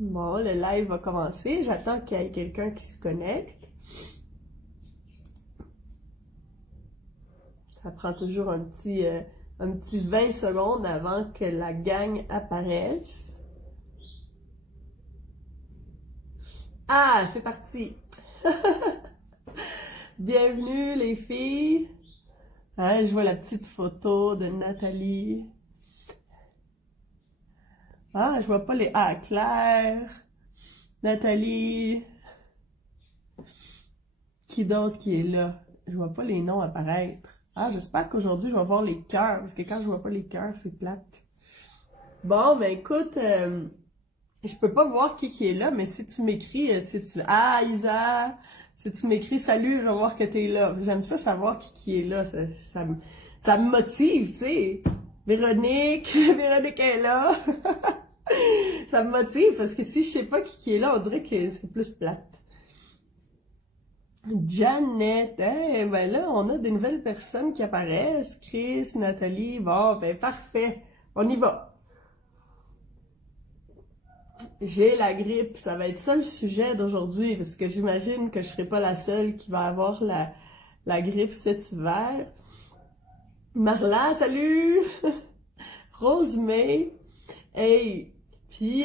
Bon, le live va commencer. J'attends qu'il y ait quelqu'un qui se connecte. Ça prend toujours un petit 20 secondes avant que la gang apparaisse. Ah, c'est parti! Bienvenue les filles! Hein, je vois la petite photo de Nathalie. Ah, je vois pas les... Ah, Claire, Nathalie... Qui d'autre qui est là? Je vois pas les noms apparaître. Ah, j'espère qu'aujourd'hui, je vais voir les cœurs, parce que quand je vois pas les cœurs, c'est plate. Bon, ben écoute, je peux pas voir qui est là, mais si tu m'écris, Ah, Isa! Si tu m'écris « Salut, je vais voir que t'es là ». J'aime ça savoir qui est là, ça me motive, tu sais. Véronique est là. Ça me motive, parce que si je sais pas qui est là, on dirait que c'est plus plate. Janet, hein, ben là, on a des nouvelles personnes qui apparaissent. Chris, Nathalie, bon, ben parfait, on y va. J'ai la grippe, ça va être ça le sujet d'aujourd'hui, parce que j'imagine que je serai pas la seule qui va avoir la grippe cet hiver. Marla, salut! Rosemay, hey! Puis,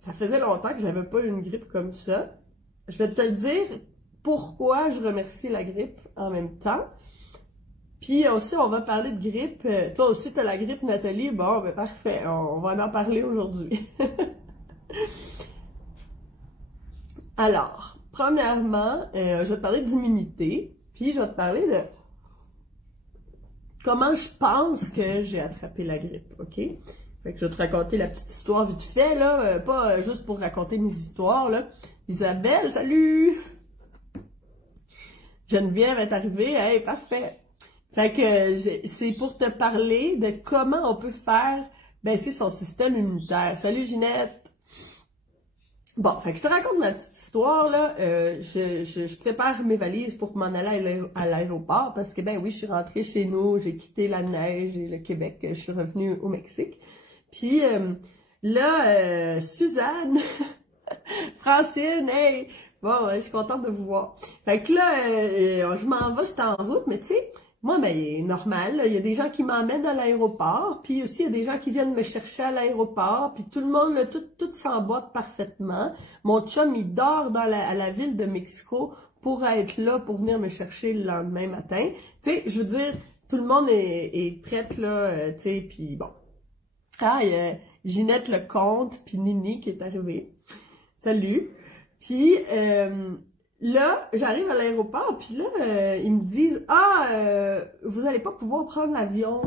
ça faisait longtemps que j'avais pas eu une grippe comme ça. Je vais te le dire pourquoi je remercie la grippe en même temps. Puis aussi, on va parler de grippe. Toi aussi, tu as la grippe, Nathalie. Bon, ben parfait, on va en parler aujourd'hui. Alors, premièrement, je vais te parler d'immunité. Puis, je vais te parler de comment je pense que j'ai attrapé la grippe, OK? Fait que je vais te raconter la petite histoire vite fait, là. Pas juste pour raconter mes histoires, là. Isabelle, salut! Geneviève est arrivée, hey, parfait! Fait que c'est pour te parler de comment on peut faire baisser son système immunitaire. Salut Ginette! Bon, fait que je te raconte ma petite histoire, là. Je prépare mes valises pour m'en aller à l'aéroport parce que, ben oui, je suis rentrée chez nous, j'ai quitté la neige et le Québec, je suis revenue au Mexique. Puis là, Suzanne, Francine, hey! Bon, je suis contente de vous voir. Fait que là, je m'en vais, j'étais en route, mais tu sais, moi, ben, normal, là, il y a des gens qui m'emmènent à l'aéroport, puis aussi, il y a des gens qui viennent me chercher à l'aéroport, puis tout le monde, là, tout s'emboîte parfaitement. Mon chum, il dort à la ville de Mexico pour être là, pour venir me chercher le lendemain matin. Tu sais, je veux dire, tout le monde est prête, là, tu sais, puis bon. Ah, il y a Ginette Lecomte, puis Nini qui est arrivée. Salut! Puis là, j'arrive à l'aéroport, puis là, ils me disent « Ah, vous allez pas pouvoir prendre l'avion. »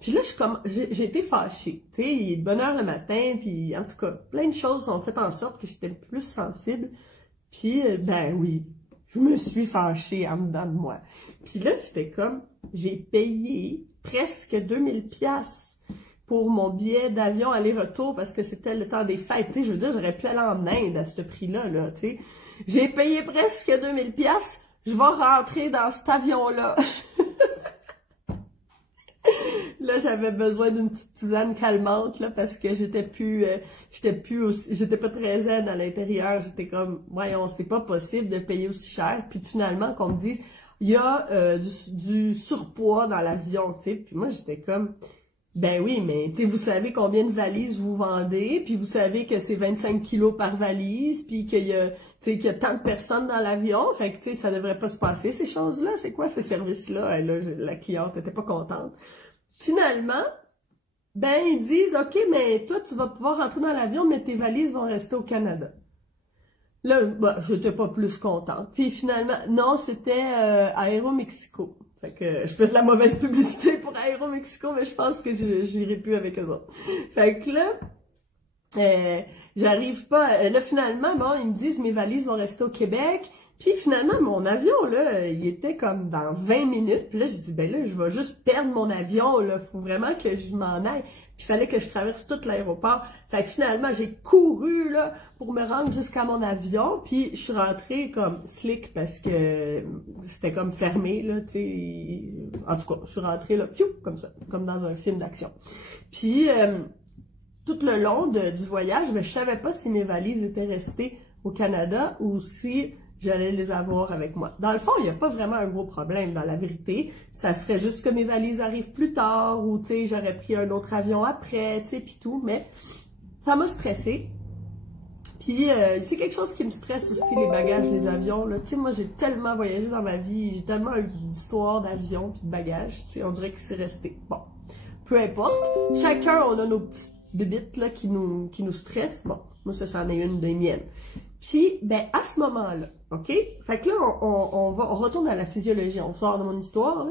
Puis là, j'ai été fâchée. Tu sais, il est de bonne heure le matin, puis en tout cas, plein de choses ont fait en sorte que j'étais plus sensible. Puis, ben oui, je me suis fâchée en dedans de moi. Puis là, j'étais comme, j'ai payé presque 2000 piastres pour mon billet d'avion aller-retour parce que c'était le temps des fêtes. Tu sais, je veux dire, j'aurais pu aller en Inde à ce prix-là, là, tu sais. J'ai payé presque 2000 piastres. Je vais rentrer dans cet avion-là. Là, j'avais besoin d'une petite tisane calmante, là, parce que j'étais pas très zen à l'intérieur. J'étais comme, voyons, c'est pas possible de payer aussi cher. Puis finalement, qu'on me dise, il y a du surpoids dans l'avion, tu sais. Puis moi, j'étais comme, ben oui, mais tu sais, vous savez combien de valises vous vendez, puis vous savez que c'est 25 kilos par valise, puis qu'il y a, tu sais, qu'il y a tant de personnes dans l'avion, fait que tu sais, ça devrait pas se passer ces choses-là. C'est quoi ces services-là? Là, la cliente était pas contente. Finalement, ben ils disent, ok, mais toi tu vas pouvoir rentrer dans l'avion, mais tes valises vont rester au Canada. Là, ben, j'étais pas plus contente. Puis finalement, non, c'était Aéromexico. Fait que je fais de la mauvaise publicité pour Aéromexico, mais je pense que j'irai plus avec eux autres. Fait que là, j'arrive pas. Là, finalement, bon, ils me disent mes valises vont rester au Québec. Puis finalement, mon avion, là, il était comme dans 20 minutes. Puis là, je dis, ben là, je vais juste perdre mon avion, là. Faut vraiment que je m'en aille. Puis il fallait que je traverse tout l'aéroport. Fait que finalement, j'ai couru, là, pour me rendre jusqu'à mon avion. Puis je suis rentrée comme slick parce que c'était comme fermé, là, tu sais. En tout cas, je suis rentrée, là, fiou, comme ça, comme dans un film d'action. Puis tout le long du voyage, mais je savais pas si mes valises étaient restées au Canada ou si j'allais les avoir avec moi. Dans le fond, il n'y a pas vraiment un gros problème dans la vérité. Ça serait juste que mes valises arrivent plus tard ou, tu sais, j'aurais pris un autre avion après, tu sais, puis tout, mais ça m'a stressée. Puis, c'est quelque chose qui me stresse aussi, les bagages, les avions, là. Tu sais, moi, j'ai tellement voyagé dans ma vie, j'ai tellement eu d'histoires d'avions puis de bagages, tu sais, on dirait que c'est resté. Bon, peu importe. Chacun, on a nos petites bébites, là, qui nous stressent. Bon, moi, ça, c'en est une des miennes. Puis, ben, à ce moment-là, OK? Fait que là, on retourne à la physiologie, on sort de mon histoire, là.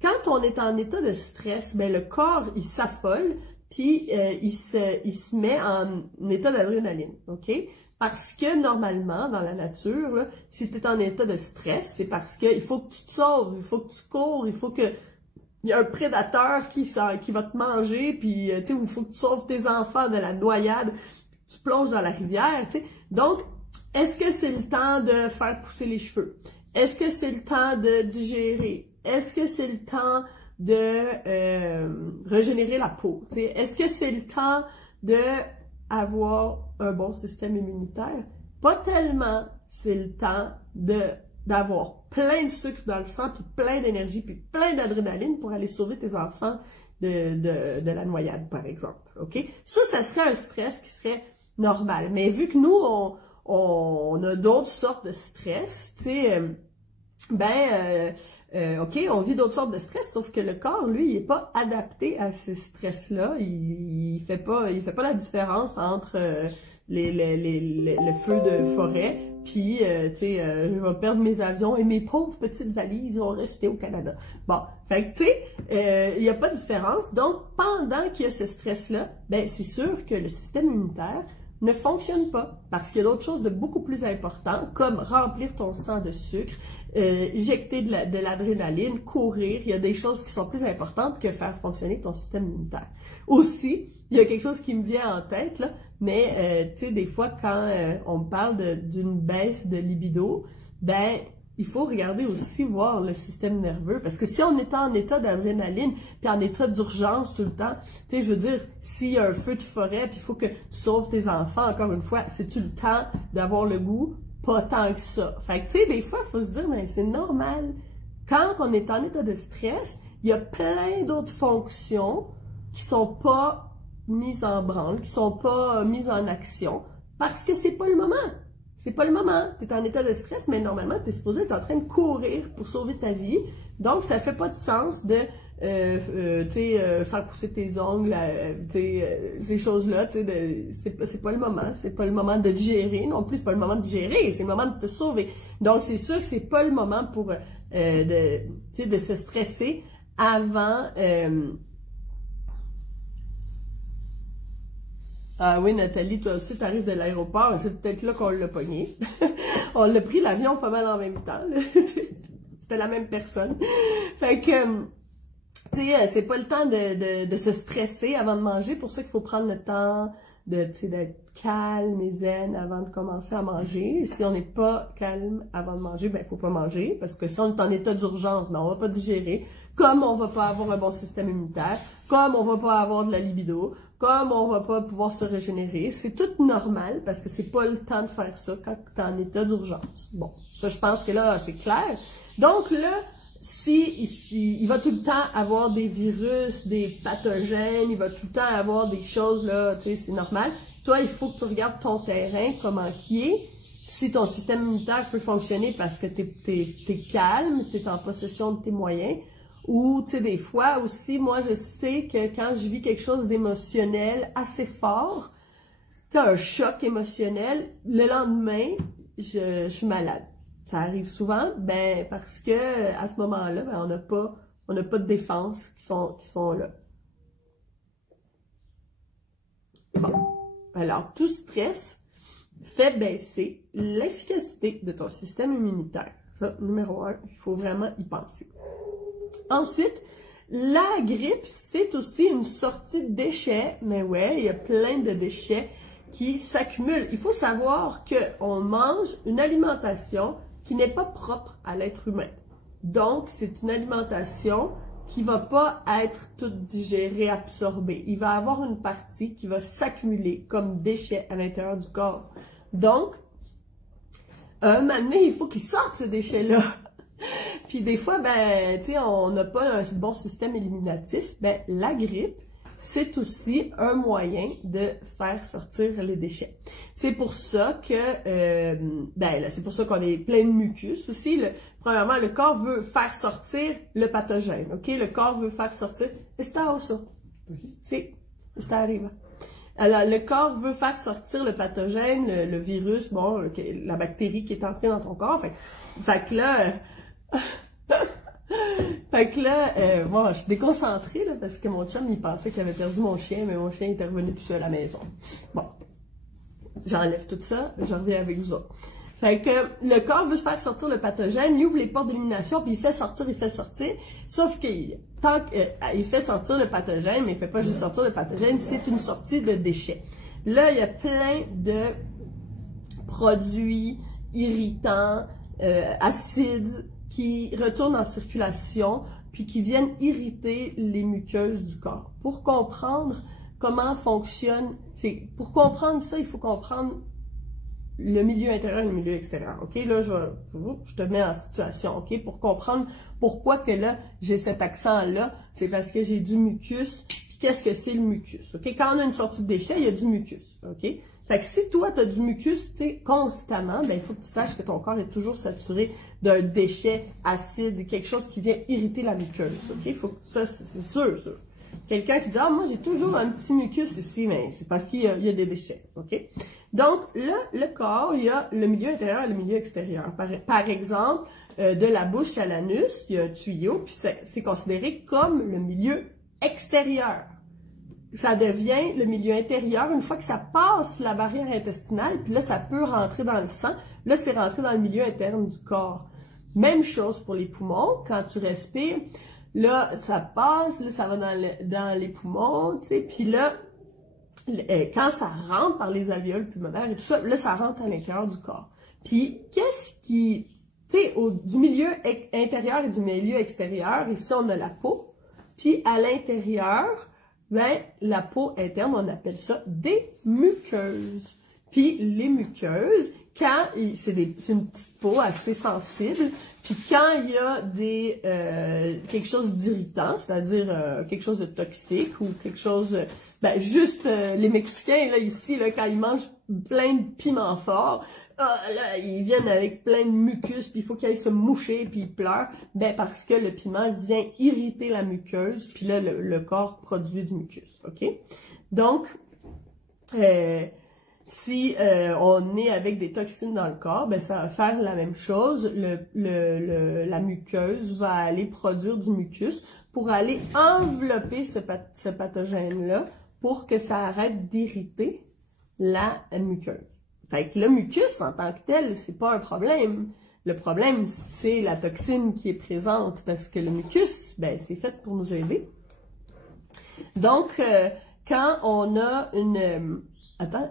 Quand on est en état de stress, ben, le corps, il s'affole, puis il se met en état d'adrénaline, OK? Parce que, normalement, dans la nature, là, si tu es en état de stress, c'est parce que il faut que tu te sauves, il faut que tu cours, il faut que il y a un prédateur qui va te manger, puis, tu sais, il faut que tu sauves tes enfants de la noyade, tu plonges dans la rivière, tu sais. Donc, est-ce que c'est le temps de faire pousser les cheveux? Est-ce que c'est le temps de digérer? Est-ce que c'est le temps de régénérer la peau? Est-ce que c'est le temps de avoir un bon système immunitaire? Pas tellement. C'est le temps d'avoir plein de sucre dans le sang, puis plein d'énergie, puis plein d'adrénaline pour aller sauver tes enfants de la noyade, par exemple. OK? Ça serait un stress qui serait normal. Mais vu que nous, on a d'autres sortes de stress, tu sais, OK, on vit d'autres sortes de stress, sauf que le corps, lui, il est pas adapté à ces stress-là. Il fait pas la différence entre le feu de forêt, puis, tu sais, je vais perdre mes avions et mes pauvres petites valises vont rester au Canada. Bon, fait que, tu sais, il n'y a pas de différence. Donc, pendant qu'il y a ce stress-là, ben, c'est sûr que le système immunitaire ne fonctionne pas parce qu'il y a d'autres choses de beaucoup plus importantes comme remplir ton sang de sucre, injecter de l'adrénaline, courir. Il y a des choses qui sont plus importantes que faire fonctionner ton système immunitaire. Aussi, il y a quelque chose qui me vient en tête, là, mais tu sais, des fois, quand on me parle d'une baisse de libido, ben, il faut regarder aussi, voir le système nerveux. Parce que si on est en état d'adrénaline, puis en état d'urgence tout le temps, tu sais, je veux dire, s'il y a un feu de forêt, puis il faut que tu sauves tes enfants, encore une fois, c'est-tu le temps d'avoir le goût? Pas tant que ça. Fait que, tu sais, des fois, il faut se dire, ben, c'est normal. Quand on est en état de stress, il y a plein d'autres fonctions qui sont pas mises en branle, qui sont pas mises en action, parce que c'est pas le moment. C'est pas le moment. Tu es en état de stress, mais normalement, tu es supposé être en train de courir pour sauver ta vie. Donc, ça fait pas de sens de faire pousser tes ongles, ces choses-là. C'est pas le moment. C'est pas le moment de digérer. Non plus, c'est pas le moment de digérer. C'est le moment de te sauver. Donc, c'est sûr que c'est pas le moment pour de se stresser avant... Ah oui, Nathalie, toi aussi, tu arrives de l'aéroport, c'est peut-être là qu'on l'a pogné. On l'a pris l'avion pas mal en même temps. C'était la même personne. Fait que, tu sais, c'est pas le temps de se stresser avant de manger. Pour ça qu'il faut prendre le temps d'être calme et zen avant de commencer à manger. Si on n'est pas calme avant de manger, ben il faut pas manger. Parce que si on est en état d'urgence, ben on va pas digérer. Comme on va pas avoir un bon système immunitaire, comme on va pas avoir de la libido, comme on va pas pouvoir se régénérer. C'est tout normal parce que c'est pas le temps de faire ça quand tu es en état d'urgence. Bon, ça je pense que là, c'est clair. Donc là, il va tout le temps avoir des virus, des pathogènes, il va tout le temps avoir des choses là, tu sais, c'est normal. Toi, il faut que tu regardes ton terrain, comment qui est. Si ton système immunitaire peut fonctionner parce que t'es calme, t'es en possession de tes moyens. Ou, tu sais, des fois aussi, moi, je sais que quand je vis quelque chose d'émotionnel assez fort, tu sais, un choc émotionnel, le lendemain, je suis malade. Ça arrive souvent, ben, parce que à ce moment-là, ben, on n'a pas de défense qui sont là. Bon. Alors, tout stress fait baisser l'efficacité de ton système immunitaire. Ça, numéro 1, il faut vraiment y penser. Ensuite, la grippe, c'est aussi une sortie de déchets, mais ouais, il y a plein de déchets qui s'accumulent. Il faut savoir qu'on mange une alimentation qui n'est pas propre à l'être humain. Donc, c'est une alimentation qui va pas être toute digérée, absorbée. Il va avoir une partie qui va s'accumuler comme déchets à l'intérieur du corps. Donc, un moment donné, il faut qu'ils sortent ces déchets-là. Puis des fois, ben, tu sais, on n'a pas un bon système éliminatif. Ben, la grippe, c'est aussi un moyen de faire sortir les déchets. C'est pour ça que, ben, c'est pour ça qu'on est plein de mucus aussi. Premièrement, le corps veut faire sortir le pathogène, ok? Le corps veut faire sortir. Está osso. Si, está arriba. Alors, le corps veut faire sortir le pathogène, le virus, bon, la bactérie qui est entrée dans ton corps. Fait que là, moi, je suis déconcentrée, là, parce que mon chum, il pensait qu'il avait perdu mon chien, mais mon chien était revenu tout seul à la maison. Bon. J'enlève tout ça, je reviens avec vous autres. Fait que le corps veut faire sortir le pathogène, il ouvre les portes d'élimination, puis il fait sortir. Sauf que tant qu'il fait sortir le pathogène, mais il fait pas juste sortir le pathogène, c'est une sortie de déchets. Là, il y a plein de produits irritants, acides, qui retournent en circulation, puis qui viennent irriter les muqueuses du corps. Pour comprendre comment fonctionne, pour comprendre ça, il faut comprendre le milieu intérieur et le milieu extérieur. OK? Là, je te mets en situation, OK? Pour comprendre pourquoi que là, j'ai cet accent-là, c'est parce que j'ai du mucus. Puis qu'est-ce que c'est le mucus? OK? Quand on a une sortie de déchet, il y a du mucus. OK? Fait que si toi, tu as du mucus, tu sais, constamment, ben, il faut que tu saches que ton corps est toujours saturé d'un déchet acide, quelque chose qui vient irriter la muqueuse. OK? Faut que ça, c'est sûr, ça. Quelqu'un qui dit, ah, moi, j'ai toujours un petit mucus ici, mais c'est parce qu'il y a des déchets. OK? Donc, là, le corps, il y a le milieu intérieur et le milieu extérieur. Par exemple, de la bouche à l'anus, il y a un tuyau, puis c'est considéré comme le milieu extérieur. Ça devient le milieu intérieur une fois que ça passe la barrière intestinale, puis là, ça peut rentrer dans le sang. Là, c'est rentré dans le milieu interne du corps. Même chose pour les poumons. Quand tu respires, là, ça passe, là, ça va dans les poumons, tu sais, puis là, quand ça rentre par les alvéoles pulmonaires et tout ça, là, ça rentre à l'intérieur du corps. Puis, qu'est-ce qui, tu sais, du milieu intérieur et du milieu extérieur, ici, on a la peau, puis à l'intérieur, ben, la peau interne, on appelle ça des muqueuses. Puis, les muqueuses, quand c'est une petite peau assez sensible, puis quand il y a quelque chose d'irritant, c'est-à-dire quelque chose de toxique ou quelque chose, ben juste les Mexicains là ici là quand ils mangent plein de piments forts, là ils viennent avec plein de mucus, puis il faut qu'ils aillent se moucher, puis ils pleurent, ben parce que le piment vient irriter la muqueuse, puis là le corps produit du mucus, ok? Donc si on est avec des toxines dans le corps, ben ça va faire la même chose. La muqueuse va aller produire du mucus pour aller envelopper ce pathogène-là pour que ça arrête d'irriter la muqueuse. Fait que le mucus en tant que tel, c'est pas un problème. Le problème, c'est la toxine qui est présente parce que le mucus, ben c'est fait pour nous aider. Donc, quand on a une...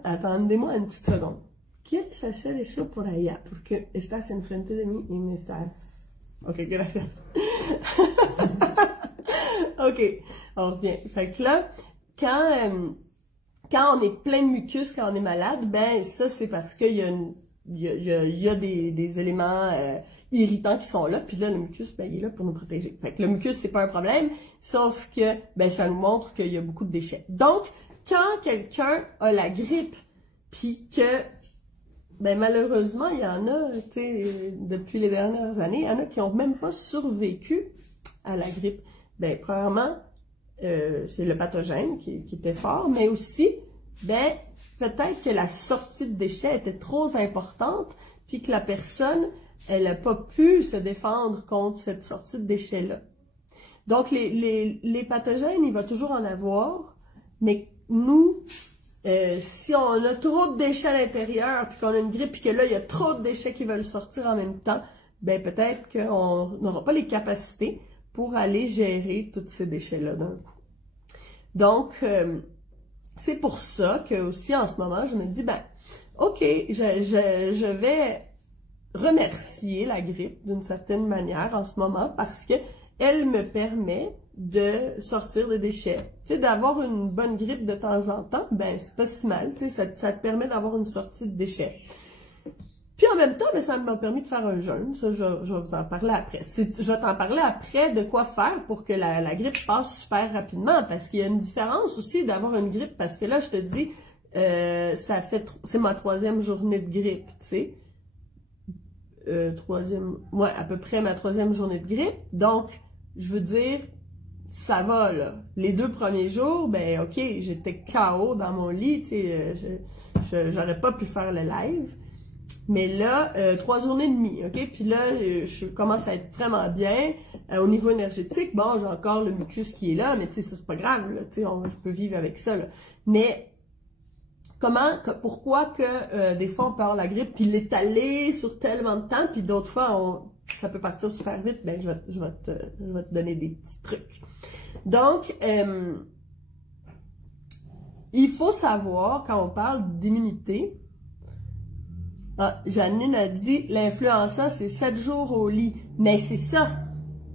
Attendez-moi une petite seconde. ¿Quieres hacer eso por allá? Porque estás enfrente de mí y me estás... Ok, gracias. Ok, on revient. Fait que là, quand on est plein de mucus, quand on est malade, ben ça c'est parce qu'il y a des éléments irritants qui sont là, puis là le mucus, ben il est là pour nous protéger. Fait que le mucus c'est pas un problème, sauf que ben ça nous montre qu'il y a beaucoup de déchets. Donc quand quelqu'un a la grippe, puis que, ben malheureusement, il y en a, tu sais, depuis les dernières années, il y en a qui n'ont même pas survécu à la grippe. Ben premièrement, c'est le pathogène qui était fort, mais aussi, ben peut-être que la sortie de déchets était trop importante, puis que la personne, elle n'a pas pu se défendre contre cette sortie de déchets-là. Donc les pathogènes, il va toujours en avoir, mais nous, si on a trop de déchets à l'intérieur, puis qu'on a une grippe, puis que là, il y a trop de déchets qui veulent sortir en même temps, ben peut-être qu'on n'aura pas les capacités pour aller gérer tous ces déchets-là d'un coup. Donc, c'est pour ça que aussi en ce moment, je me dis, ben, ok, je vais remercier la grippe d'une certaine manière en ce moment parce que elle me permet de sortir des déchets. Tu sais, d'avoir une bonne grippe de temps en temps, ben c'est pas si mal, tu sais, ça te permet d'avoir une sortie de déchets. Puis en même temps, ben, ça m'a permis de faire un jeûne, ça je vais vous en parler après. Je vais t'en parler après de quoi faire pour que la grippe passe super rapidement, parce qu'il y a une différence aussi d'avoir une grippe, parce que là je te dis, c'est ma 3e journée de grippe, tu sais. À peu près ma 3e journée de grippe, donc je veux dire, ça va, là. Les 2 premiers jours, ben, OK, j'étais KO dans mon lit, tu sais, j'aurais pas pu faire le live. Mais là, 3 journées et demie, OK? Puis là, je commence à être vraiment bien. Au niveau énergétique, bon, j'ai encore le mucus qui est là, mais tu sais, ça, c'est pas grave, là, tu sais, je peux vivre avec ça, là. Mais, pourquoi que des fois, on peut avoir la grippe, puis l'étaler sur tellement de temps, puis d'autres fois, ça peut partir super vite, ben je vais te donner des petits trucs. Donc, il faut savoir, quand on parle d'immunité, Janine a dit, l'influenza, c'est 7 jours au lit. Mais c'est ça.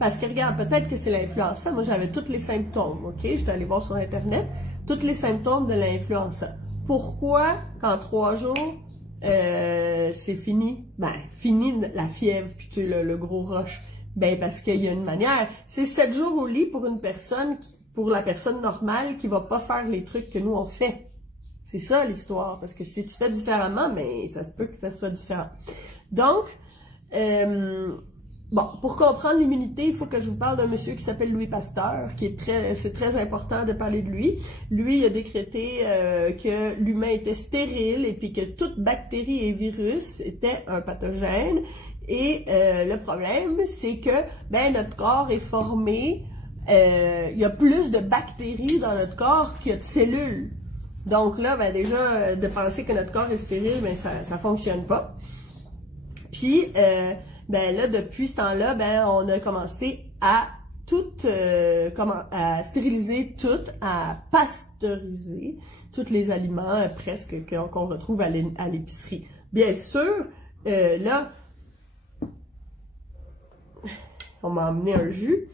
Parce que regarde, peut-être que c'est l'influenza. Moi, j'avais tous les symptômes, OK? J'étais allée voir sur Internet, tous les symptômes de l'influenza. Pourquoi, qu'en 3 jours, c'est fini? Ben, fini la fièvre, puis tu sais, le gros rush. Ben, parce qu'il y a une manière. C'est 7 jours au lit pour une personne, pour la personne normale qui va pas faire les trucs que nous on fait. C'est ça l'histoire. Parce que si tu fais différemment, ben, ça se peut que ça soit différent. Donc, bon, pour comprendre l'immunité, il faut que je vous parle d'un monsieur qui s'appelle Louis Pasteur, c'est très important de parler de lui. Lui, il a décrété que l'humain était stérile et puis que toute bactérie et virus était un pathogène. Et le problème, c'est que ben notre corps est formé, il y a plus de bactéries dans notre corps qu'il y a de cellules. Donc là, ben déjà, de penser que notre corps est stérile, ben ça fonctionne pas. Puis, ben là, depuis ce temps-là, ben on a commencé à à stériliser tout, à pasteuriser tous les aliments presque qu'on retrouve à l'épicerie. Bien sûr, là, on m'a emmené un jus,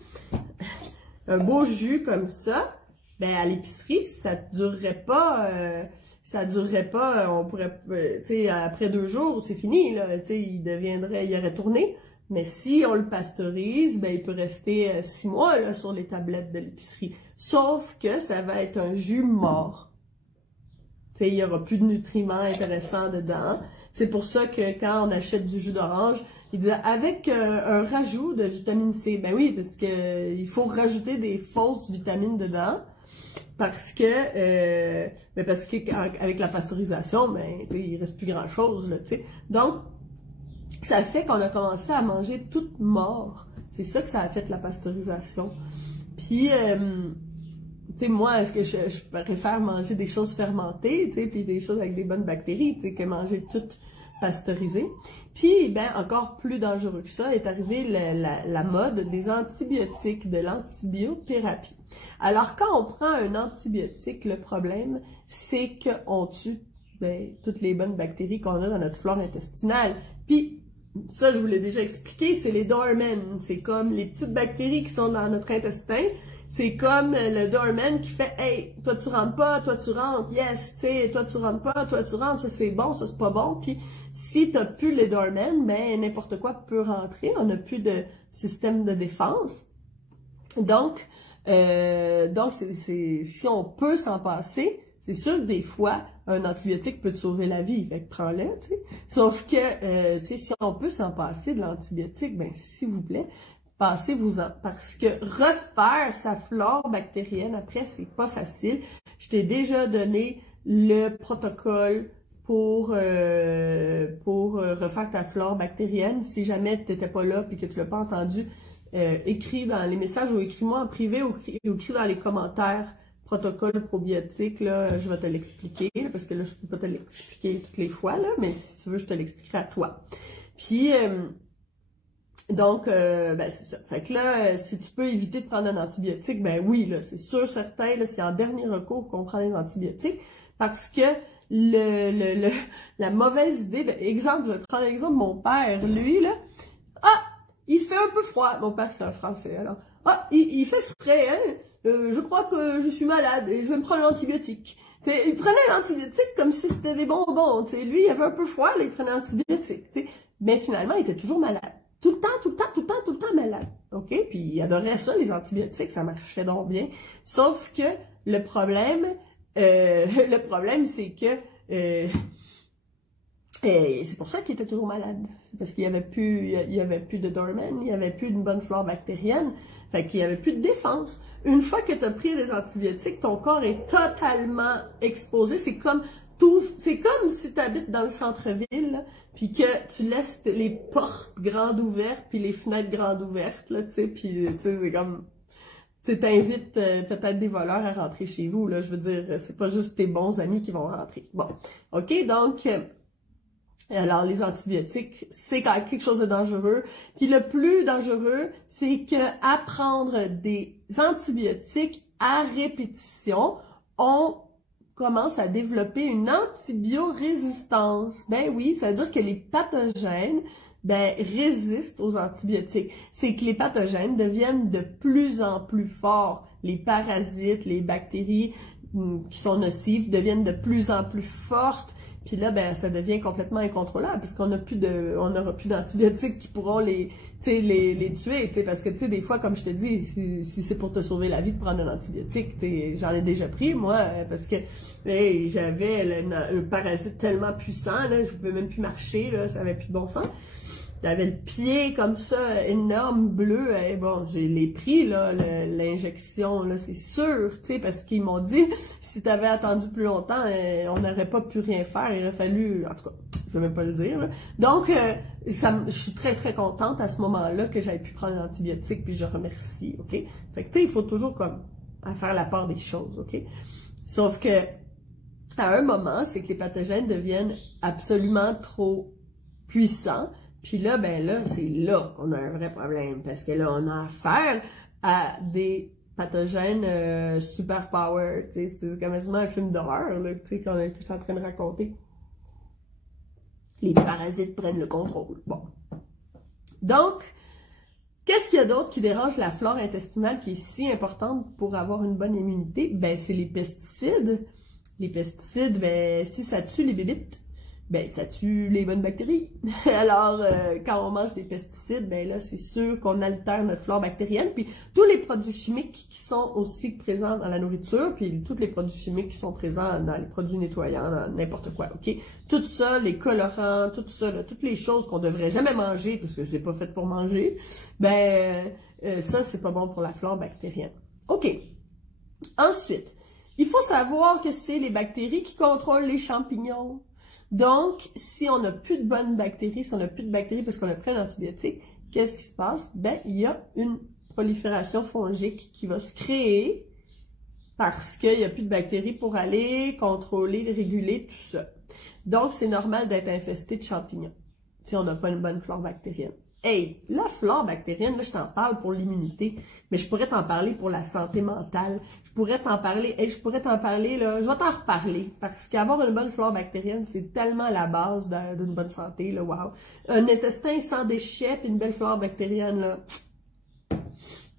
un beau jus comme ça. Ben à l'épicerie, ça durerait pas, on pourrait, tu sais, après 2 jours, c'est fini, là, tu sais, il aurait tourné. Mais si on le pasteurise, ben il peut rester 6 mois là, sur les tablettes de l'épicerie. Sauf que ça va être un jus mort. Tu sais, il y aura plus de nutriments intéressants dedans. C'est pour ça que quand on achète du jus d'orange, il dit avec un rajout de vitamine C. Ben oui, parce que il faut rajouter des fausses vitamines dedans. Parce que avec la pasteurisation, ben il reste plus grand chose là, tu sais. Donc ça fait qu'on a commencé à manger tout mort. C'est ça que ça a fait la pasteurisation. Puis tu sais, moi, est-ce que je préfère manger des choses fermentées, tu sais, puis des choses avec des bonnes bactéries, tu sais, que manger tout pasteurisé. Puis, ben, encore plus dangereux que ça, est arrivé la mode des antibiotiques, de l'antibiothérapie. Alors, quand on prend un antibiotique, le problème, c'est qu'on tue toutes les bonnes bactéries qu'on a dans notre flore intestinale. Puis, ça, je vous l'ai déjà expliqué, c'est les doormen. C'est comme les petites bactéries qui sont dans notre intestin. C'est comme le doorman qui fait « Hey, toi tu rentres pas, toi tu rentres, yes, tu sais, toi tu rentres pas, toi tu rentres, ça c'est bon, ça c'est pas bon. » Puis si t'as plus les doormen, ben n'importe quoi peut rentrer, on n'a plus de système de défense. Donc si on peut s'en passer, c'est sûr que des fois, un antibiotique peut te sauver la vie, fait que prends-le, tu sais. Sauf que si on peut s'en passer de l'antibiotique, ben s'il vous plaît, passez-vous-en, parce que refaire sa flore bactérienne après, c'est pas facile. Je t'ai déjà donné le protocole pour refaire ta flore bactérienne. Si jamais tu n'étais pas là et que tu l'as pas entendu, écris dans les messages ou écris-moi en privé ou écris dans les commentaires protocole probiotique, là, je vais te l'expliquer, parce que là, je peux pas te l'expliquer toutes les fois, là, mais si tu veux, je te l'expliquerai à toi. Puis, donc, ben c'est ça. Fait que là, si tu peux éviter de prendre un antibiotique, ben oui, là, c'est sûr, certain, là, c'est en dernier recours qu'on prend les antibiotiques, parce que la mauvaise idée, exemple, je vais prendre l'exemple de mon père, lui, là, il fait un peu froid, mon père c'est un Français, alors, Ah, il fait frais, hein? Je crois que je suis malade et je vais me prendre l'antibiotique. Il prenait l'antibiotique comme si c'était des bonbons. T'sais. Lui, il avait un peu froid, là, il prenait l'antibiotique. Mais finalement, il était toujours malade. Tout le temps malade. OK? Puis il adorait ça, les antibiotiques, ça marchait donc bien. Sauf que le problème, c'est que c'est pour ça qu'il était toujours malade. C'est parce qu'il y avait plus de dormant, il y avait plus une bonne flore bactérienne. Fait qu'il y avait plus de défense. Une fois que tu as pris des antibiotiques, ton corps est totalement exposé. C'est comme si tu habites dans le centre-ville, puis que tu laisses les portes grandes ouvertes, puis les fenêtres grandes ouvertes, là, tu sais, puis tu sais, c'est comme, tu t'invites peut-être des voleurs à rentrer chez vous, là, je veux dire, c'est pas juste tes bons amis qui vont rentrer. Bon, OK, donc... alors, les antibiotiques, c'est quand même quelque chose de dangereux. Puis le plus dangereux, c'est que à prendre des antibiotiques à répétition, on commence à développer une antibiorésistance. Ben oui, ça veut dire que les pathogènes, résistent aux antibiotiques. C'est que les pathogènes deviennent de plus en plus forts. Les parasites, les bactéries qui sont nocives deviennent de plus en plus fortes. Puis là, ça devient complètement incontrôlable parce qu'on n'aura plus d'antibiotiques qui pourront les tuer, parce que, des fois, comme je te dis, si c'est pour te sauver la vie de prendre un antibiotique, j'en ai déjà pris, moi, parce que, j'avais un parasite tellement puissant, là, je pouvais même plus marcher, là, ça avait plus de bon sens. J'avais le pied comme ça, énorme, bleu, et bon, je l'ai pris, là, l'injection, là, c'est sûr, parce qu'ils m'ont dit, si t'avais attendu plus longtemps, on n'aurait pas pu rien faire, il aurait fallu, en tout cas, je vais même pas le dire, là. Donc, je suis très, très contente à ce moment-là que j'avais pu prendre l'antibiotique, puis je remercie, OK? Fait que, il faut toujours, comme, faire la part des choses, OK? Sauf que, à un moment, c'est que les pathogènes deviennent absolument trop puissants. Puis là, c'est là qu'on a un vrai problème, parce que là, on a affaire à des pathogènes super power, tu sais, c'est quasiment un film d'horreur, là, tu sais, que je suis en train de raconter. Les parasites prennent le contrôle. Bon. Donc, qu'est-ce qu'il y a d'autre qui dérange la flore intestinale qui est si importante pour avoir une bonne immunité? C'est les pesticides. Les pesticides, si ça tue les bébites, ça tue les bonnes bactéries. Alors, quand on mange des pesticides, là, c'est sûr qu'on altère notre flore bactérienne. Puis, tous les produits chimiques qui sont aussi présents dans la nourriture, puis tous les produits chimiques qui sont présents dans les produits nettoyants, dans n'importe quoi, OK? Tout ça, les colorants, tout ça, là, toutes les choses qu'on devrait jamais manger, parce que c'est pas fait pour manger, ça, c'est pas bon pour la flore bactérienne. OK. Ensuite, il faut savoir que c'est les bactéries qui contrôlent les champignons. Donc, si on n'a plus de bonnes bactéries, si on n'a plus de bactéries parce qu'on a pris un antibiotique, qu'est-ce qui se passe? Il y a une prolifération fongique qui va se créer parce qu'il n'y a plus de bactéries pour aller contrôler, réguler tout ça. Donc, c'est normal d'être infesté de champignons si on n'a pas une bonne flore bactérienne. Hey, la flore bactérienne, là, je t'en parle pour l'immunité, mais je pourrais t'en parler pour la santé mentale. Je pourrais t'en parler, là, je vais t'en reparler, parce qu'avoir une bonne flore bactérienne, c'est tellement la base d'une bonne santé, là, wow. Un intestin sans déchets puis une belle flore bactérienne, là,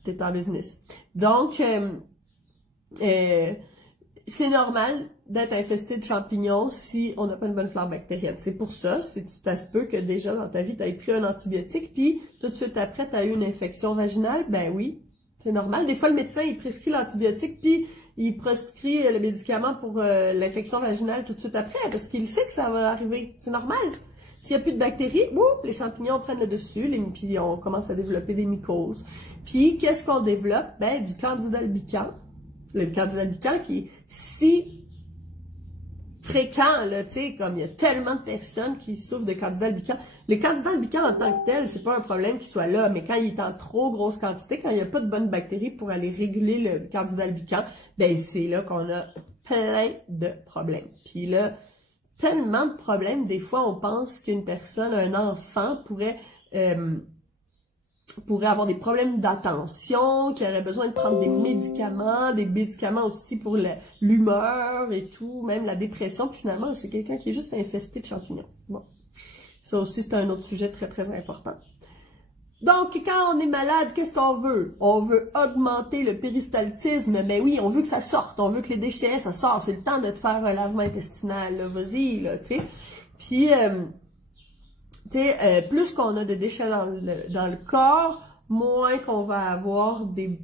t'es en business. Donc, c'est normal d'être infesté de champignons si on n'a pas une bonne flore bactérienne. C'est pour ça, ça se peut que déjà dans ta vie, tu aies pris un antibiotique, puis tout de suite après, tu as eu une infection vaginale, oui, c'est normal. Des fois, le médecin, il prescrit l'antibiotique, puis il prescrit le médicament pour l'infection vaginale tout de suite après, parce qu'il sait que ça va arriver. C'est normal. S'il n'y a plus de bactéries, les champignons prennent le dessus, puis on commence à développer des mycoses. Puis, qu'est-ce qu'on développe? Du candida albicans. Le candida albicans qui est si fréquent, là, tu sais, comme il y a tellement de personnes qui souffrent de candida albicans. Le candida albicans en tant que tel, c'est pas un problème qu'il soit là, mais quand il est en trop grosse quantité, quand il n'y a pas de bonnes bactéries pour aller réguler le candida albicans, c'est là qu'on a plein de problèmes. Puis là, tellement de problèmes, des fois on pense qu'une personne, un enfant pourrait avoir des problèmes d'attention, qui aurait besoin de prendre des médicaments aussi pour l'humeur et tout, même la dépression, puis finalement, c'est quelqu'un qui est juste infesté de champignons. Bon, ça aussi, c'est un autre sujet très, très important. Donc, quand on est malade, qu'est-ce qu'on veut? On veut augmenter le péristaltisme. Ben oui, on veut que ça sorte. On veut que les déchets, ça sorte. C'est le temps de te faire un lavement intestinal. Vas-y, là, tu sais. Puis, plus qu'on a de déchets dans le corps, moins qu'on va avoir des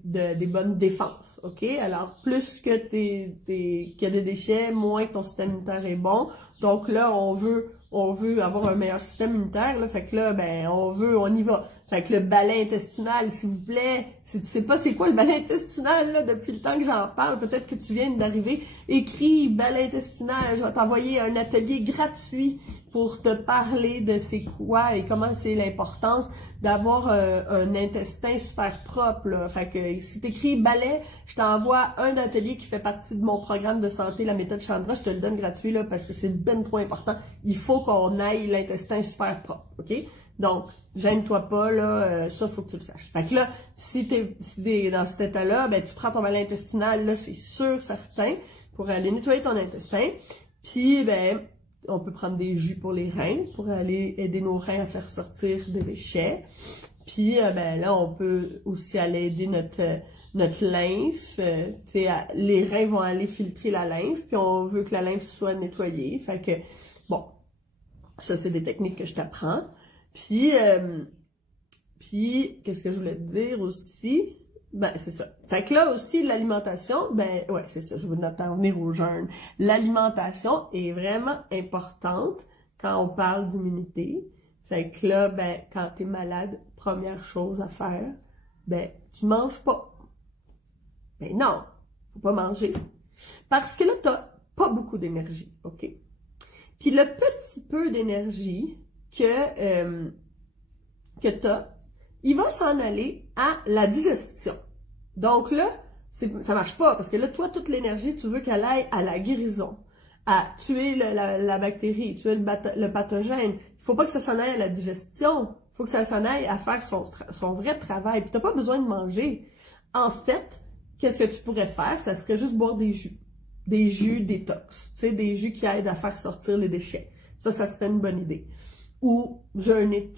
bonnes défenses, OK? Alors, plus que qu'il y a des déchets, moins que ton système immunitaire est bon. Donc là, on veut avoir un meilleur système immunitaire, là. Fait que là, ben, on y va. Fait que le balai intestinal, s'il vous plaît, si tu sais pas c'est quoi le balai intestinal, là, depuis le temps que j'en parle, peut-être que tu viens d'arriver, écris balai intestinal, je vais t'envoyer un atelier gratuit pour te parler de c'est quoi et comment c'est l'importance d'avoir un intestin super propre, là. Fait que si t'écris balai, je t'envoie un atelier qui fait partie de mon programme de santé, la méthode Chandra, je te le donne gratuit, là, parce que c'est ben trop important. Il faut qu'on aille l'intestin super propre, OK? Donc, gêne-toi pas, là, ça, faut que tu le saches. Fait que là, si t'es dans cet état-là, ben, tu prends ton balai intestinal, là, c'est sûr, certain, pour aller nettoyer ton intestin. Puis, ben, on peut prendre des jus pour les reins, pour aller aider nos reins à faire sortir des déchets. Puis, ben, là, on peut aussi aller aider notre lymphe. Les reins vont aller filtrer la lymphe, puis on veut que la lymphe soit nettoyée. Fait que, bon, ça, c'est des techniques que je t'apprends. Puis, qu'est-ce que je voulais te dire aussi? Ben, c'est ça. Fait que là aussi, l'alimentation, ben, ouais, c'est ça, je veux en venir au jeûne. L'alimentation est vraiment importante quand on parle d'immunité. Fait que là, ben, quand t'es malade, première chose à faire, ben, tu manges pas. Ben non, faut pas manger. Parce que là, t'as pas beaucoup d'énergie, OK? Puis le petit peu d'énergie que t'as, il va s'en aller à la digestion. Donc là, ça marche pas, parce que là, toi, toute l'énergie, tu veux qu'elle aille à la guérison, à tuer la bactérie, tuer le pathogène. Il faut pas que ça s'en aille à la digestion, il faut que ça s'en aille à faire son vrai travail. Puis t'as pas besoin de manger. En fait, qu'est-ce que tu pourrais faire? Ça serait juste boire des jus détox, tu sais, des jus qui aident à faire sortir les déchets. Ça serait une bonne idée. Ou jeûner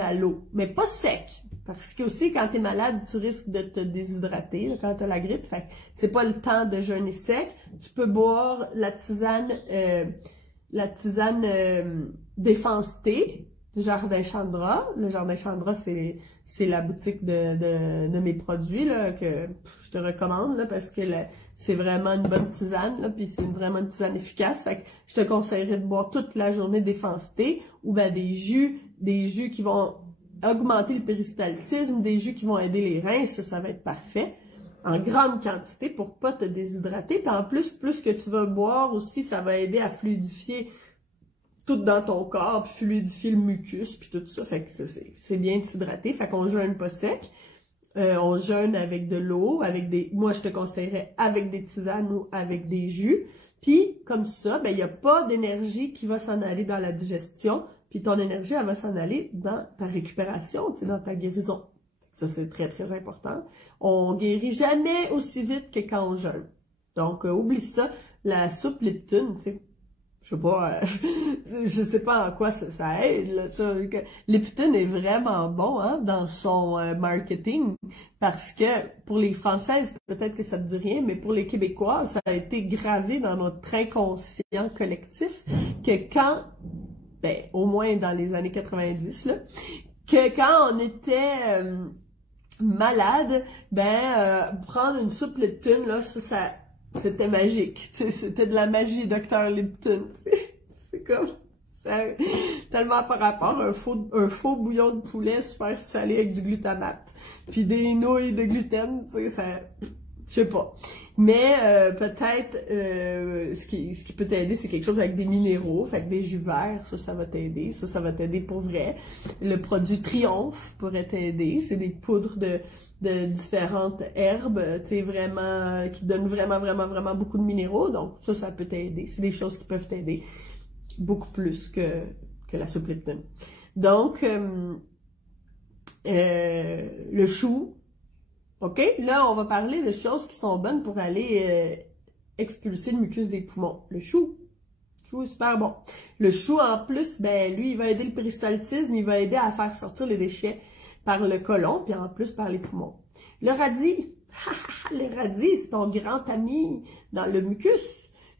à l'eau, mais pas sec, parce que aussi quand t'es malade, tu risques de te déshydrater là, quand t'as la grippe, fait que c'est pas le temps de jeûner sec. Tu peux boire la tisane Défense-Thé du Jardin Chandra. Le Jardin Chandra, c'est la boutique de mes produits là, que je te recommande là, parce que c'est vraiment une bonne tisane, là, puis c'est vraiment une tisane efficace. Fait que je te conseillerais de boire toute la journée Défense-Thé ou ben des jus qui vont augmenter le péristaltisme, des jus qui vont aider les reins, ça va être parfait. En grande quantité pour pas te déshydrater. Puis en plus que tu vas boire aussi, ça va aider à fluidifier tout dans ton corps, puis fluidifier le mucus, puis tout ça. Fait que c'est bien de s'hydrater. Fait qu'on jeûne pas sec. On jeûne avec de l'eau, moi je te conseillerais avec des tisanes ou avec des jus. Puis comme ça, ben il n'y a pas d'énergie qui va s'en aller dans la digestion, puis ton énergie elle va s'en aller dans ta récupération, tu sais, dans ta guérison. Ça c'est très très important. On guérit jamais aussi vite que quand on jeûne. Donc oublie ça, la soupe Lipton, tu sais. Je sais pas en quoi ça aide, là, ça. Lipton est vraiment bon, hein, dans son marketing, parce que pour les Françaises, peut-être que ça te dit rien, mais pour les Québécoises, ça a été gravé dans notre inconscient collectif que quand, ben, au moins dans les années 90, là, que quand on était malade, ben, prendre une soupe Lipton, là, ça c'était magique, tu sais, c'était de la magie, Dr Lipton, c'est comme, ça, tellement par rapport à un faux bouillon de poulet super salé avec du glutamate, puis des nouilles de gluten, tu sais, ça, je sais pas. Mais peut-être, ce qui peut t'aider, c'est quelque chose avec des minéraux, fait que des jus verts, ça va t'aider, ça va t'aider pour vrai. Le produit Triomphe pourrait t'aider, c'est des poudres de différentes herbes, tu sais, vraiment, qui donnent vraiment beaucoup de minéraux, donc ça peut t'aider. C'est des choses qui peuvent t'aider beaucoup plus que la soupe Lipton. Donc, le chou, OK? Là, on va parler de choses qui sont bonnes pour aller expulser le mucus des poumons. Le chou est super bon. Le chou, en plus, ben lui, il va aider le péristaltisme, il va aider à faire sortir les déchets. par le côlon, puis en plus par les poumons. Le radis, le radis, c'est ton grand ami dans le mucus.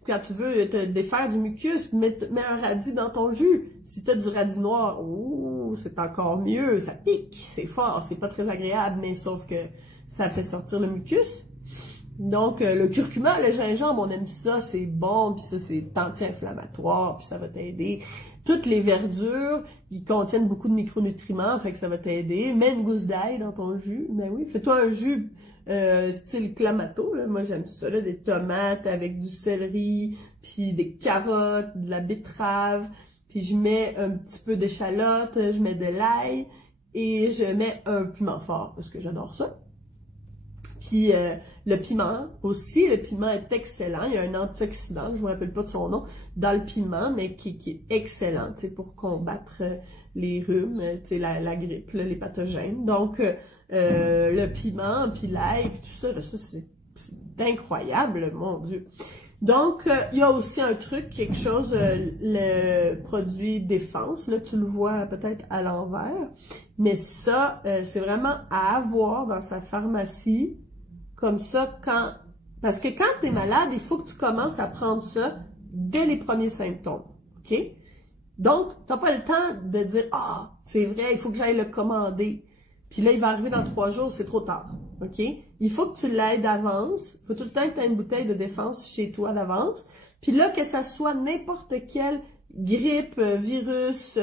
Quand tu veux te défaire du mucus, mets un radis dans ton jus. Si tu as du radis noir, oh, c'est encore mieux, ça pique, c'est fort, c'est pas très agréable, mais sauf que ça fait sortir le mucus. Donc, le curcuma, le gingembre, on aime ça, c'est bon, puis ça, c'est anti-inflammatoire, puis ça va t'aider. Toutes les verdures, ils contiennent beaucoup de micronutriments, fait que ça va t'aider. Mets une gousse d'ail dans ton jus, ben oui, fais-toi un jus style clamato, là. Moi j'aime ça, là, des tomates avec du céleri, puis des carottes, de la betterave, puis je mets un petit peu d'échalote, je mets de l'ail, et je mets un piment fort, parce que j'adore ça. Puis le piment aussi, le piment est excellent. Il y a un antioxydant, je ne me rappelle pas de son nom, dans le piment, mais qui est excellent, tu sais, pour combattre les rhumes, tu sais, la grippe, là, les pathogènes. Donc, le piment, puis l'ail, puis tout ça, là, ça c'est incroyable, mon Dieu. Donc, il y a aussi un truc, quelque chose, le produit défense, là, tu le vois peut-être à l'envers, mais ça, c'est vraiment à avoir dans sa pharmacie. Comme ça, parce que quand tu es malade, il faut que tu commences à prendre ça dès les premiers symptômes, OK? Donc, tu n'as pas le temps de dire « Ah, c'est vrai, il faut que j'aille le commander. » Puis là, il va arriver dans 3 jours, c'est trop tard, OK? Il faut que tu l'aies d'avance. Il faut tout le temps que tu aies une bouteille de défense chez toi d'avance. Puis là, que ça soit n'importe quelle grippe, virus,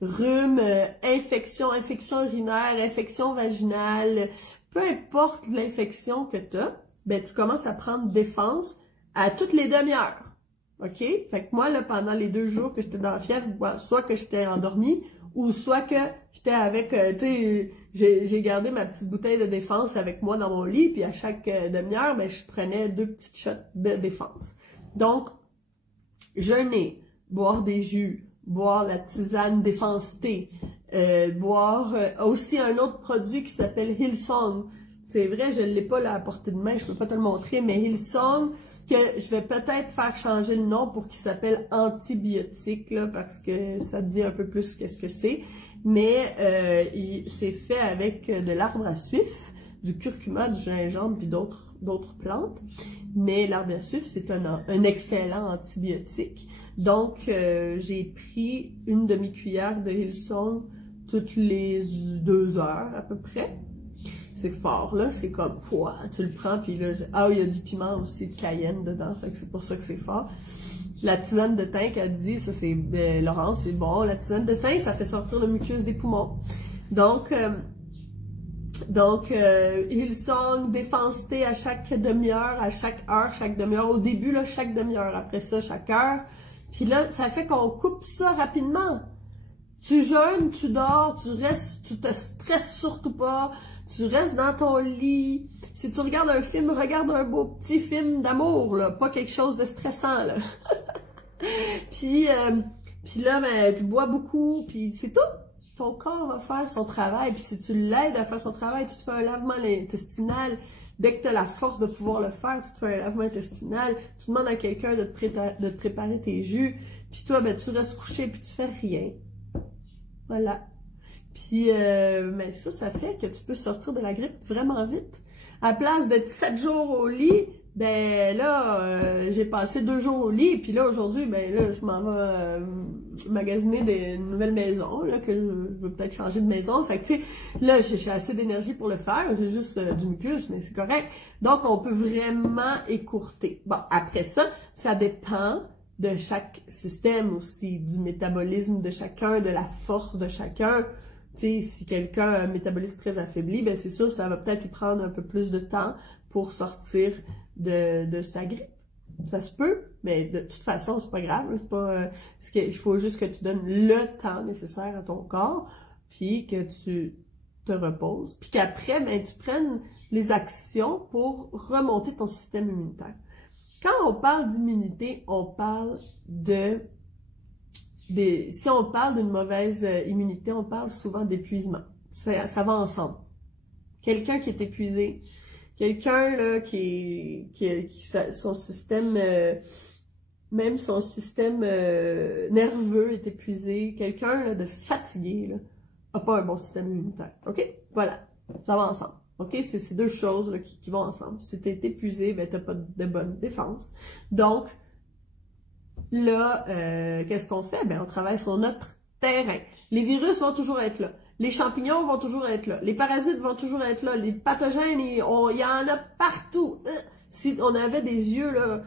rhume, infection urinaire, infection vaginale, peu importe l'infection que tu as, ben tu commences à prendre défense à toutes les demi-heures. OK? Fait que moi, là, pendant les 2 jours que j'étais dans la fièvre, soit que j'étais endormie, ou soit que j'étais avec, tu sais, j'ai gardé ma petite bouteille de défense avec moi dans mon lit, puis à chaque demi-heure, ben, je prenais 2 petites shots de défense. Donc, jeûner, boire des jus, boire la tisane défense-thé, boire aussi un autre produit qui s'appelle Hillsong. C'est vrai, je ne l'ai pas là à portée de main, je peux pas te le montrer, mais Hillsong, que je vais peut-être faire changer le nom pour qu'il s'appelle antibiotique, là, parce que ça dit un peu plus qu'est-ce que c'est. Mais c'est fait avec de l'arbre à suif, du curcuma, du gingembre, puis d'autres plantes. Mais l'arbre à suif, c'est un excellent antibiotique. Donc, j'ai pris une demi-cuillère de Hillsong toutes les 2 heures à peu près. C'est fort, là, c'est comme, quoi, tu le prends, puis là, il y a du piment aussi, de cayenne dedans, fait que c'est pour ça que c'est fort. La tisane de thym qu'elle dit, ça c'est, Laurence, c'est bon, la tisane de thym, ça fait sortir le mucus des poumons. Donc, Hillsong, défense-thé à chaque demi-heure, à chaque heure, chaque demi-heure. Au début, là, chaque demi-heure. Après ça, chaque heure. Puis là, ça fait qu'on coupe ça rapidement. Tu jeûnes, tu dors, tu te stresses surtout pas. Tu restes dans ton lit. Si tu regardes un film, regarde un beau petit film d'amour, là. Pas quelque chose de stressant, là. Puis là, ben, tu bois beaucoup, puis c'est tout. Ton corps va faire son travail, puis si tu l'aides à faire son travail, tu te fais un lavement intestinal. Dès que tu as la force de pouvoir le faire, tu te fais un lavement intestinal, tu demandes à quelqu'un de te préparer tes jus, puis toi, ben, tu restes couché, puis tu fais rien. Voilà. Puis, ben, ça fait que tu peux sortir de la grippe vraiment vite. À place d'être 7 jours au lit, ben là, j'ai passé 2 jours au lit, puis là, aujourd'hui, ben là, je m'en vais magasiner des nouvelles maisons, là, que je veux peut-être changer de maison. Fait que, tu sais, là, j'ai assez d'énergie pour le faire, j'ai juste du mucus, mais c'est correct. Donc, on peut vraiment écourter. Bon, après ça, ça dépend de chaque système aussi, du métabolisme de chacun, de la force de chacun. Tu sais, si quelqu'un a un métabolisme très affaibli, ben c'est sûr, ça va peut-être lui prendre un peu plus de temps pour sortir de sa grippe. Ça se peut, mais de toute façon, c'est pas grave. C'est pas, il faut juste que tu donnes le temps nécessaire à ton corps, puis que tu te reposes, puis qu'après, ben, tu prennes les actions pour remonter ton système immunitaire. Quand on parle d'immunité, on parle si on parle d'une mauvaise immunité, on parle souvent d'épuisement. Ça va ensemble. Quelqu'un qui est épuisé, quelqu'un là qui son système, même son système nerveux est épuisé, quelqu'un de fatigué, là, n'a pas un bon système immunitaire. OK? Voilà. Ça va ensemble. OK? C'est deux choses là, qui vont ensemble. Si t'es épuisé, ben t'as pas de bonne défense. Donc, là, qu'est-ce qu'on fait? Ben, on travaille sur notre terrain. Les virus vont toujours être là. Les champignons vont toujours être là. Les parasites vont toujours être là. Les pathogènes, il y en a partout. Si on avait des yeux là,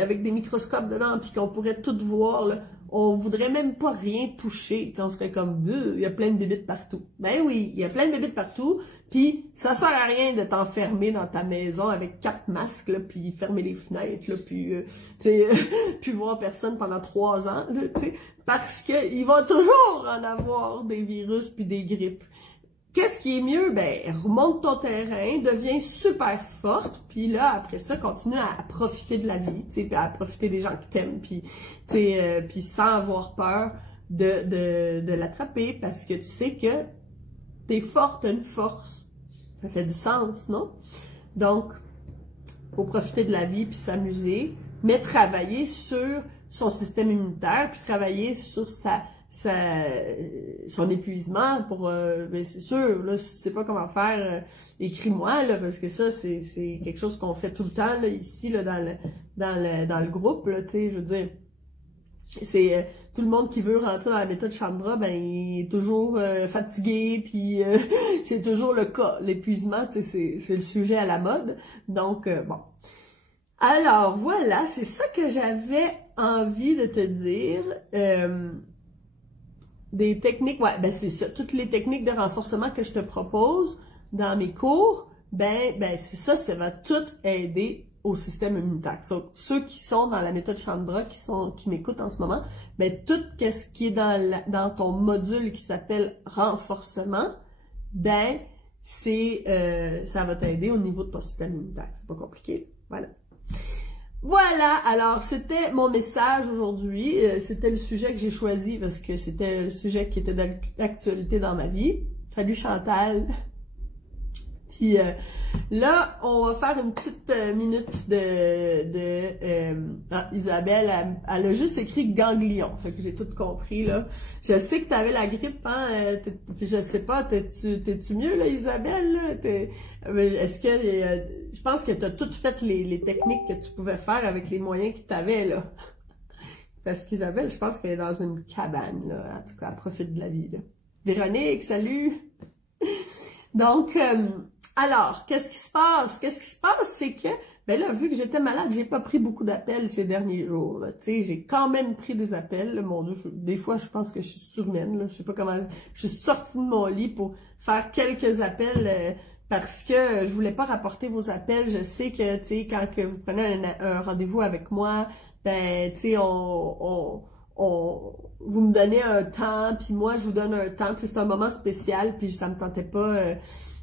avec des microscopes dedans, puis qu'on pourrait tout voir, là, on voudrait même pas rien toucher. On serait comme, il y a plein de bébites partout. Ben oui, il y a plein de bébites partout. Puis ça sert à rien de t'enfermer dans ta maison avec 4 masques, là, puis fermer les fenêtres, là, puis puis voir personne pendant 3 ans, là, parce que il va toujours en avoir des virus puis des grippes. Qu'est-ce qui est mieux? Ben, remonte ton terrain, deviens super forte, puis là, après ça, continue à profiter de la vie, tu sais, à profiter des gens qui t'aiment, puis, puis sans avoir peur de l'attraper, parce que tu sais que t'es forte, t'as une force. Ça fait du sens, non? Donc, faut profiter de la vie, puis s'amuser, mais travailler sur son système immunitaire, puis travailler sur son épuisement pour ben c'est sûr là si tu sais pas comment faire écris-moi là parce que ça c'est quelque chose qu'on fait tout le temps là ici là dans le groupe là tu sais je veux dire c'est tout le monde qui veut rentrer dans la méthode Chandra ben il est toujours fatigué puis c'est toujours le cas l'épuisement tu sais c'est le sujet à la mode donc bon alors voilà c'est ça que j'avais envie de te dire des techniques, ouais, ben c'est ça. Toutes les techniques de renforcement que je te propose dans mes cours, ben c'est ça, ça va tout aider au système immunitaire. Ceux qui sont dans la méthode Chandra, qui m'écoutent en ce moment, ben tout ce qui est dans ton module qui s'appelle renforcement, ben ça va t'aider au niveau de ton système immunitaire. C'est pas compliqué. Voilà. Voilà, alors c'était mon message aujourd'hui, c'était le sujet que j'ai choisi parce que c'était le sujet qui était d'actualité dans ma vie. Salut Chantal! Puis là, on va faire une petite minute Isabelle, elle a juste écrit ganglion, fait que j'ai tout compris là. Je sais que t'avais la grippe, hein, je sais pas, t'es-tu mieux là Isabelle? Là? Est-ce que, je pense que t'as toutes fait les techniques que tu pouvais faire avec les moyens que t'avais là. Parce qu'Isabelle, je pense qu'elle est dans une cabane là, en tout cas, elle profite de la vie là. Véronique, salut! Donc, alors, qu'est-ce qui se passe? Qu'est-ce qui se passe, c'est que, ben là, vu que j'étais malade, j'ai pas pris beaucoup d'appels ces derniers jours, là. Tu sais, j'ai quand même pris des appels, là. Mon Dieu, des fois, je pense que je suis surhumaine, là. Je sais pas comment, je suis sortie de mon lit pour faire quelques appels, parce que je voulais pas rapporter vos appels. Je sais que, tu sais, quand que vous prenez un rendez-vous avec moi, ben, tu sais, vous me donnez un temps, puis moi, je vous donne un temps. Tu sais, c'est un moment spécial, puis ça me tentait pas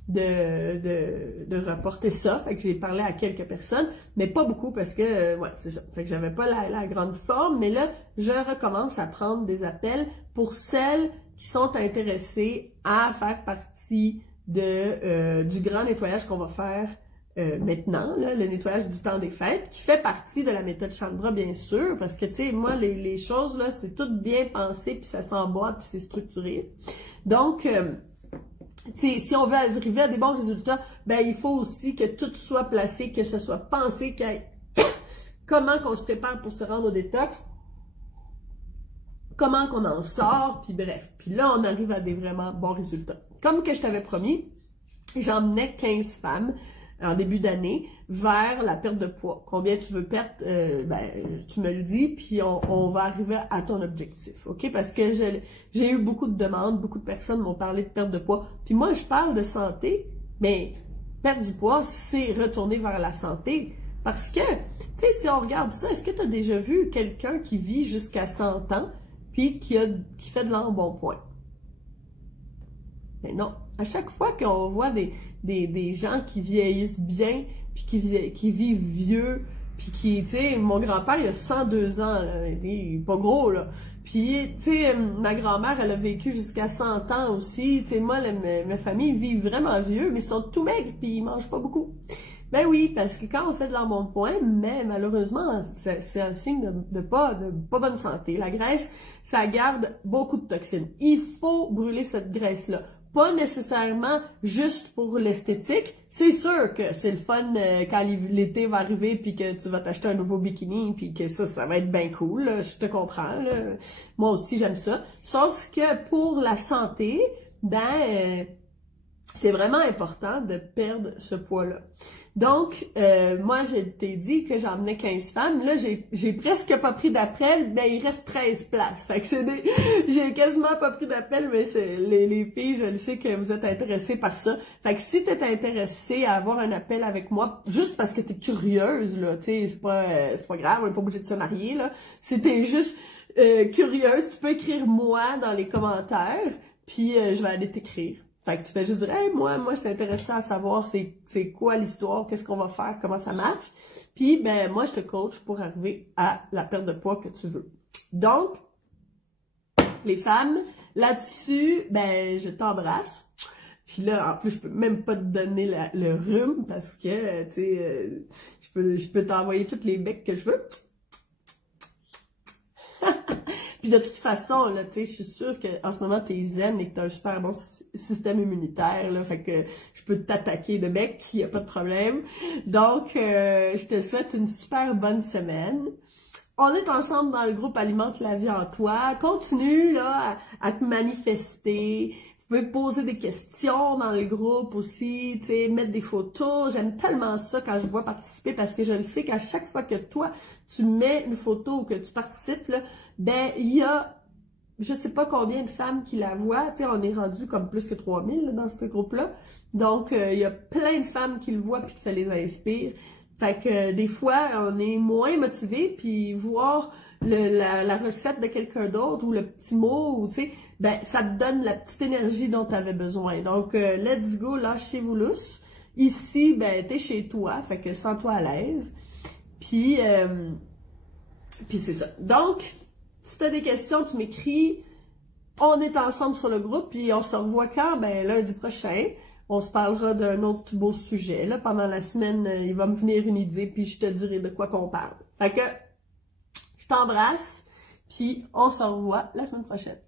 de reporter ça. Fait que j'ai parlé à quelques personnes, mais pas beaucoup parce que, ouais, c'est ça. Fait que j'avais pas la grande forme, mais là, je recommence à prendre des appels pour celles qui sont intéressées à faire partie du grand nettoyage qu'on va faire maintenant, là, le nettoyage du temps des fêtes, qui fait partie de la méthode Chandra, bien sûr, parce que, tu sais, moi, les choses, là, c'est tout bien pensé, puis ça s'emboîte, puis c'est structuré. Donc, si on veut arriver à des bons résultats, ben il faut aussi que tout soit placé, que ce soit pensé, comment qu'on se prépare pour se rendre au détox, comment qu'on en sort, puis bref. Puis là, on arrive à des vraiment bons résultats. Comme que je t'avais promis, j'emmenais 15 femmes en début d'année vers la perte de poids. Combien tu veux perdre, ben, tu me le dis, puis on va arriver à ton objectif, ok? Parce que j'ai eu beaucoup de demandes, beaucoup de personnes m'ont parlé de perte de poids. Puis moi, je parle de santé, mais perdre du poids, c'est retourner vers la santé. Parce que, tu sais, si on regarde ça, est-ce que tu as déjà vu quelqu'un qui vit jusqu'à 100 ans, puis qui fait de l'embonpoint? Mais non. À chaque fois qu'on voit des gens qui vieillissent bien, puis qui vivent vieux, puis qui, tu sais, mon grand-père, il a 102 ans, là, il est pas gros, là. Puis, tu sais, ma grand-mère, elle a vécu jusqu'à 100 ans aussi. Tu sais, moi, ma famille vit vraiment vieux, mais ils sont tout maigres, puis ils mangent pas beaucoup. Ben oui, parce que quand on fait de l'embonpoint, mais malheureusement, c'est un signe de pas bonne santé. La graisse, ça garde beaucoup de toxines. Il faut brûler cette graisse-là. Pas nécessairement juste pour l'esthétique. C'est sûr que c'est le fun quand l'été va arriver puis que tu vas t'acheter un nouveau bikini puis que ça va être bien cool. Là, je te comprends. Là. Moi aussi, j'aime ça. Sauf que pour la santé, c'est vraiment important de perdre ce poids-là. Donc, moi, je t'ai dit que j'emmenais 15 femmes. Là, j'ai presque pas pris d'appel, mais il reste 13 places. Fait que j'ai quasiment pas pris d'appel, mais les filles, je le sais que vous êtes intéressées par ça. Fait que si t'es intéressée à avoir un appel avec moi, juste parce que t'es curieuse, là, tu sais, c'est pas grave, on est pas obligé de se marier, là. Si t'es juste curieuse, tu peux écrire moi dans les commentaires, puis je vais aller t'écrire. Fait que tu fais juste dire, hey, moi, je suis intéressée à savoir c'est quoi l'histoire, qu'est-ce qu'on va faire, comment ça marche. Puis, ben, moi, je te coach pour arriver à la perte de poids que tu veux. Donc, les femmes, là-dessus, ben, je t'embrasse. Puis là, en plus, je peux même pas te donner le rhume parce que, tu sais, je peux t'envoyer toutes les becs que je veux. Puis de toute façon, là, tu sais, je suis sûre qu'en ce moment, t'es zen et que t'as un super bon système immunitaire, là, fait que je peux t'attaquer de bec, il n'y a pas de problème. Donc, je te souhaite une super bonne semaine. On est ensemble dans le groupe Alimente la vie en toi. Continue, là, à te manifester. Vous pouvez poser des questions dans le groupe aussi, tu sais, mettre des photos. J'aime tellement ça quand je vois participer parce que je le sais qu'à chaque fois que toi, tu mets une photo ou que tu participes, là, ben, il y a, je sais pas combien de femmes qui la voient, tu sais, on est rendu comme plus que 3000 là, dans ce groupe-là. Donc, il y a plein de femmes qui le voient puis que ça les inspire. Fait que des fois, on est moins motivé puis voir la recette de quelqu'un d'autre ou le petit mot, ou tu sais, ben, ça te donne la petite énergie dont tu avais besoin. Donc, let's go, lâchez-vous lousse. Ici, ben, t'es chez toi, fait que sens-toi à l'aise. Puis c'est ça. Donc, si tu as des questions, tu m'écris. On est ensemble sur le groupe, puis on se revoit quand? Ben, lundi prochain. On se parlera d'un autre beau sujet. Là, pendant la semaine, il va me venir une idée, puis je te dirai de quoi qu'on parle. Fait que, je t'embrasse, puis on se revoit la semaine prochaine.